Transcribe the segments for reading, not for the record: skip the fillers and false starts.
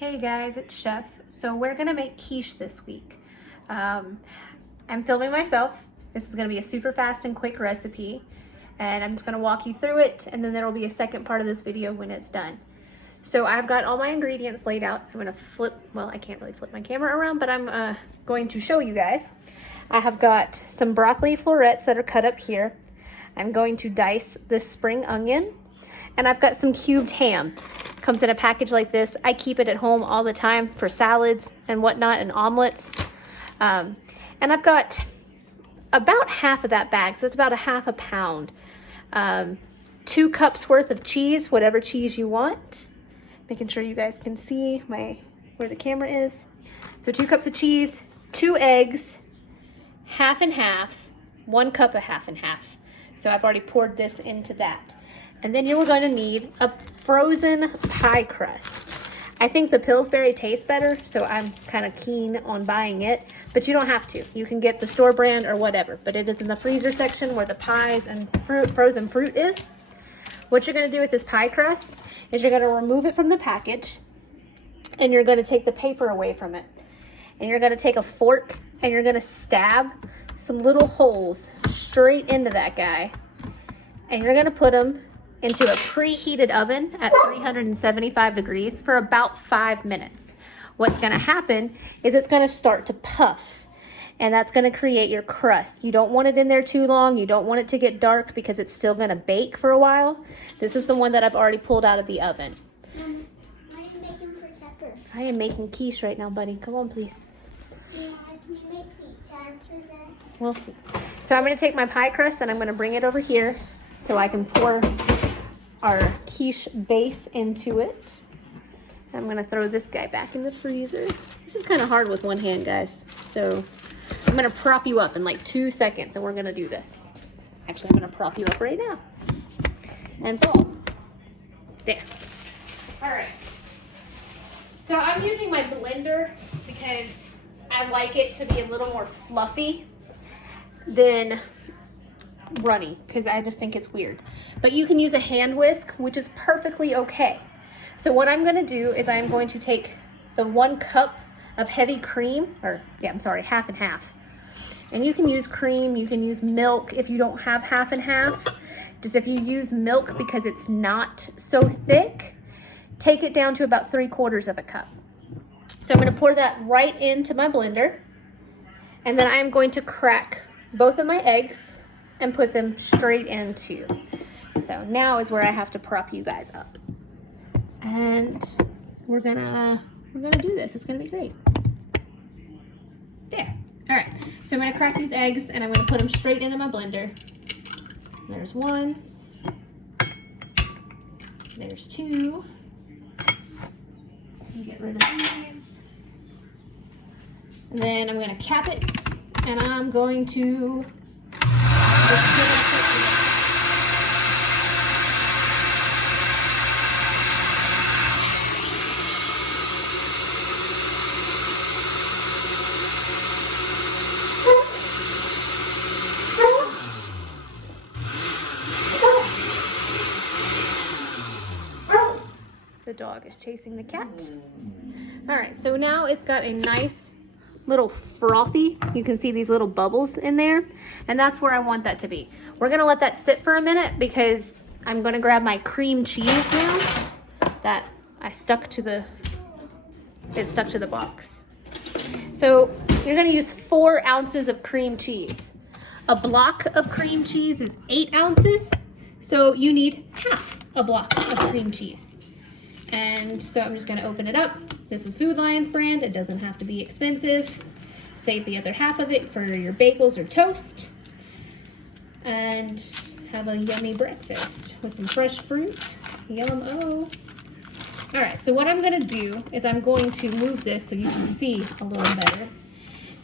Hey guys, it's Chef. So we're gonna make quiche this week. I'm filming myself. This is gonna be a super fast and quick recipe, and I'm just gonna walk you through it, and then there will be a second part of this video when it's done. So I've got all my ingredients laid out. I'm gonna I can't really flip my camera around, but I'm going to show you guys. I have got some broccoli florets that are cut up here. I'm going to dice this spring onion, and I've got some cubed ham. Comes in a package like this. I keep it at home all the time for salads and whatnot and omelets. And I've got about half of that bag, so it's about a half a pound. 2 cups worth of cheese, whatever cheese you want. Making sure you guys can see where the camera is. So 2 cups of cheese, 2 eggs, half and half, 1 cup of half and half. So I've already poured this into that. And then you're going to need a frozen pie crust. I think the Pillsbury tastes better, so I'm kind of keen on buying it, but you don't have to. You can get the store brand or whatever, but it is in the freezer section where the pies and frozen fruit is. What you're going to do with this pie crust is you're going to remove it from the package, and you're going to take the paper away from it. And you're going to take a fork, and you're going to stab some little holes straight into that guy, and you're going to put them into a preheated oven at 375 degrees for about 5 minutes. What's gonna happen is it's gonna start to puff, and that's gonna create your crust. You don't want it in there too long. You don't want it to get dark because it's still gonna bake for a while. This is the one that I've already pulled out of the oven. What are you making for supper? I am making quiche right now, buddy. Come on, please. Can you make pizza after that? We'll see. So I'm gonna take my pie crust and I'm gonna bring it over here so I can pour our quiche base into it. I'm gonna throw this guy back in the freezer. This is kind of hard with one hand, guys. So I'm gonna prop you up in like 2 seconds and we're gonna do this. Actually, I'm gonna prop you up right now. And fall. There. All right. So I'm using my blender because I like it to be a little more fluffy than runny, because I just think it's weird. But you can use a hand whisk, which is perfectly okay. So what I'm going to do is I'm going to take the 1 cup of heavy cream, half and half. And you can use cream, you can use milk if you don't have half and half. Just if you use milk because it's not so thick, take it down to about 3/4 of a cup. So I'm going to pour that right into my blender. And then I'm going to crack both of my eggs and put them straight into. So now is where I have to prop you guys up. And we're gonna do this. It's gonna be great. There. All right. So I'm gonna crack these eggs and I'm gonna put them straight into my blender. There's 1. There's 2. Get rid of these. And then I'm gonna cap it and I'm going to the dog is chasing the cat. All right, so now it's got a nice little frothy, you can see these little bubbles in there, and that's where I want that to be. We're gonna let that sit for a minute because I'm gonna grab my cream cheese now that it stuck to the box. So you're gonna use 4 ounces of cream cheese. A block of cream cheese is 8 ounces, so you need half a block of cream cheese. And so I'm just gonna open it up. This is Food Lions brand. It doesn't have to be expensive. Save the other half of it for your bagels or toast. And have a yummy breakfast with some fresh fruit. Yum-o. All right, so what I'm gonna do is I'm going to move this so you can see a little better.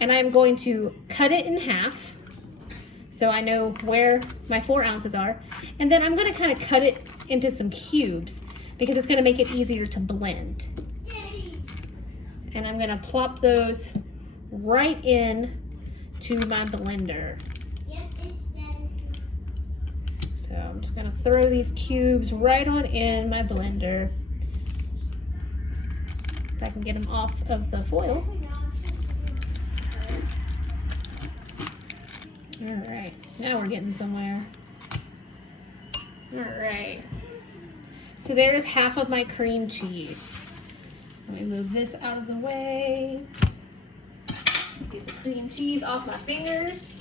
And I'm going to cut it in half so I know where my 4 ounces are. And then I'm gonna kind of cut it into some cubes because it's gonna make it easier to blend. And I'm gonna plop those right in to my blender. So I'm just gonna throw these cubes right on in my blender. If I can get them off of the foil. All right, now we're getting somewhere. All right, so there's half of my cream cheese. Let me move this out of the way. Get the cream cheese off my fingers.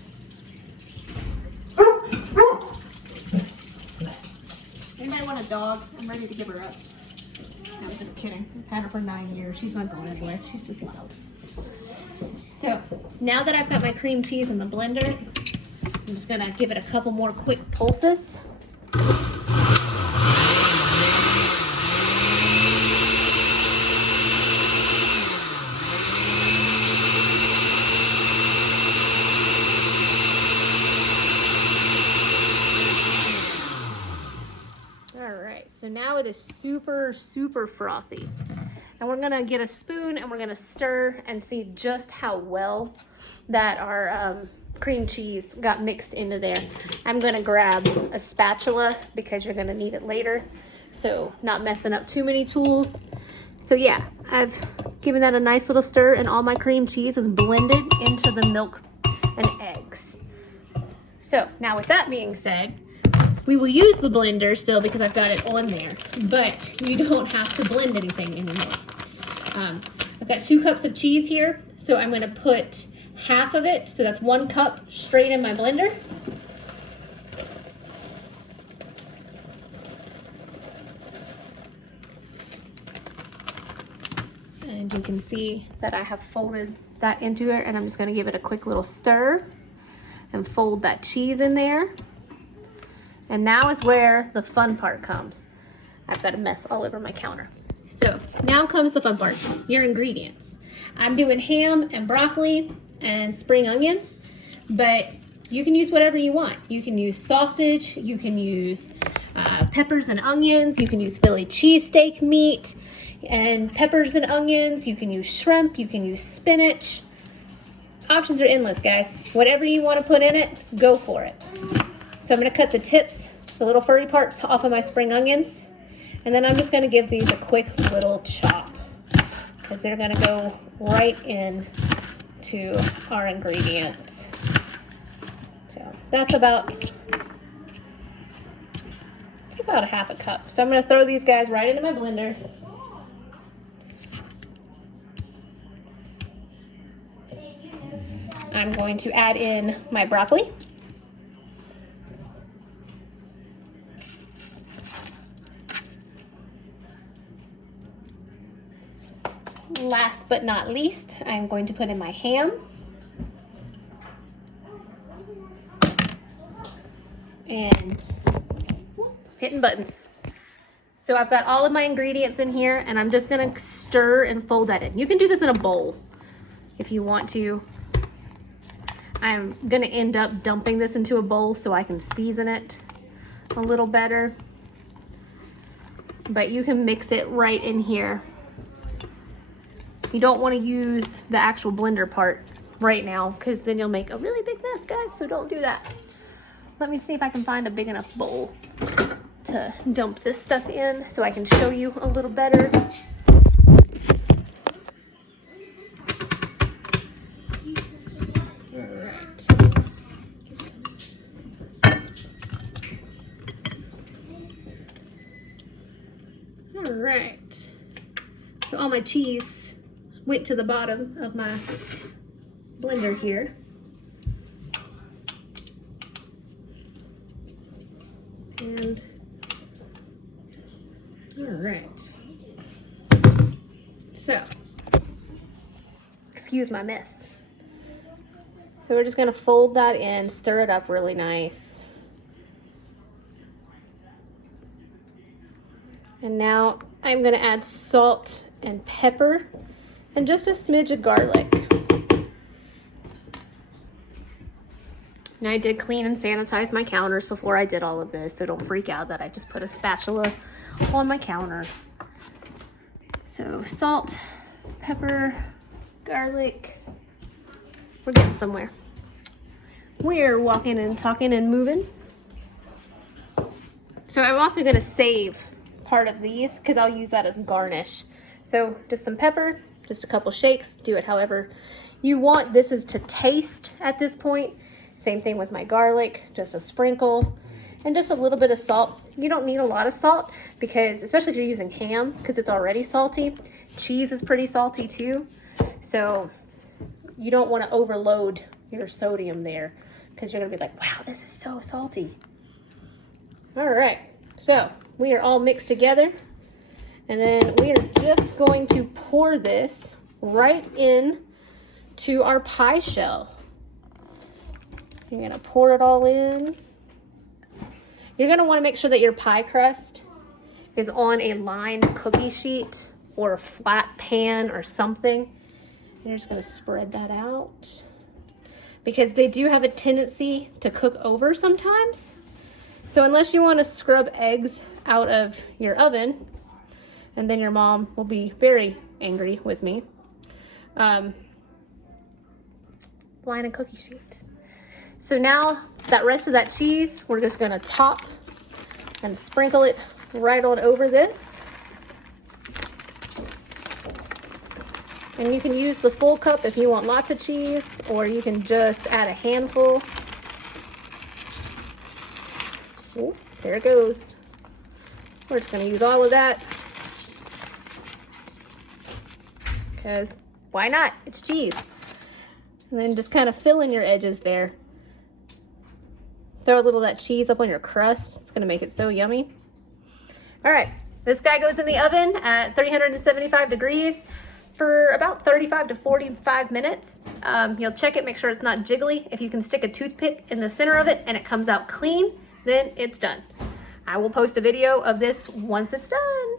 Anybody want a dog? I'm ready to give her up. No, I'm just kidding. I've had her for 9 years. She's my golden boy. She's just loud. So now that I've got my cream cheese in the blender, I'm just gonna give it a couple more quick pulses. So now it is super, super frothy. And we're gonna get a spoon and we're gonna stir and see just how well that our cream cheese got mixed into there. I'm gonna grab a spatula because you're gonna need it later. So not messing up too many tools. So yeah, I've given that a nice little stir and all my cream cheese is blended into the milk and eggs. So now with that being said, we will use the blender still because I've got it on there, but you don't have to blend anything anymore. I've got 2 cups of cheese here, so I'm gonna put half of it, so that's 1 cup, straight in my blender. And you can see that I have folded that into it, and I'm just gonna give it a quick little stir and fold that cheese in there. And now is where the fun part comes. I've got a mess all over my counter. So now comes the fun part, your ingredients. I'm doing ham and broccoli and spring onions, but you can use whatever you want. You can use sausage, you can use peppers and onions, you can use Philly cheesesteak meat and peppers and onions, you can use shrimp, you can use spinach. Options are endless, guys. Whatever you want to put in it, go for it. So I'm going to cut the tips, the little furry parts off of my spring onions. And then I'm just going to give these a quick little chop because they're going to go right in to our ingredients. So that's about a half a cup. So I'm going to throw these guys right into my blender. I'm going to add in my broccoli. Last but not least, I'm going to put in my ham. And hitting buttons. So I've got all of my ingredients in here and I'm just gonna stir and fold that in. You can do this in a bowl if you want to. I'm gonna end up dumping this into a bowl so I can season it a little better. But you can mix it right in here. You don't want to use the actual blender part right now because then you'll make a really big mess, guys, so don't do that. Let me see if I can find a big enough bowl to dump this stuff in so I can show you a little better. All right. So all my cheese went to the bottom of my blender here. And all right. So, excuse my mess. So we're just gonna fold that in, stir it up really nice. And now I'm gonna add salt and pepper and just a smidge of garlic. Now I did clean and sanitize my counters before I did all of this, so don't freak out that I just put a spatula on my counter. So salt, pepper, garlic. We're getting somewhere. We're walking and talking and moving. So I'm also gonna save part of these because I'll use that as garnish. So So just some pepper, just a couple shakes, do it however you want. This is to taste at this point. Same thing with my garlic, just a sprinkle and just a little bit of salt. You don't need a lot of salt because, especially if you're using ham, because it's already salty. Cheese is pretty salty too. So you don't want to overload your sodium there because you're gonna be like, wow, this is so salty. All right, so we are all mixed together. And then we are just going to pour this right in to our pie shell. You're gonna pour it all in. You're gonna wanna make sure that your pie crust is on a lined cookie sheet or a flat pan or something. And you're just gonna spread that out because they do have a tendency to cook over sometimes. So unless you wanna scrub eggs out of your oven, and then your mom will be very angry with me. Line a cookie sheet. So now that rest of that cheese, we're just gonna top and sprinkle it right on over this. And you can use the full cup if you want lots of cheese, or you can just add a handful. Oh, there it goes. We're just gonna use all of that. Because why not? It's cheese. And then just kind of fill in your edges there. Throw a little of that cheese up on your crust. It's gonna make it so yummy. All right, this guy goes in the oven at 375 degrees for about 35 to 45 minutes. You'll check it, make sure it's not jiggly. If you can stick a toothpick in the center of it and it comes out clean, then it's done. I will post a video of this once it's done.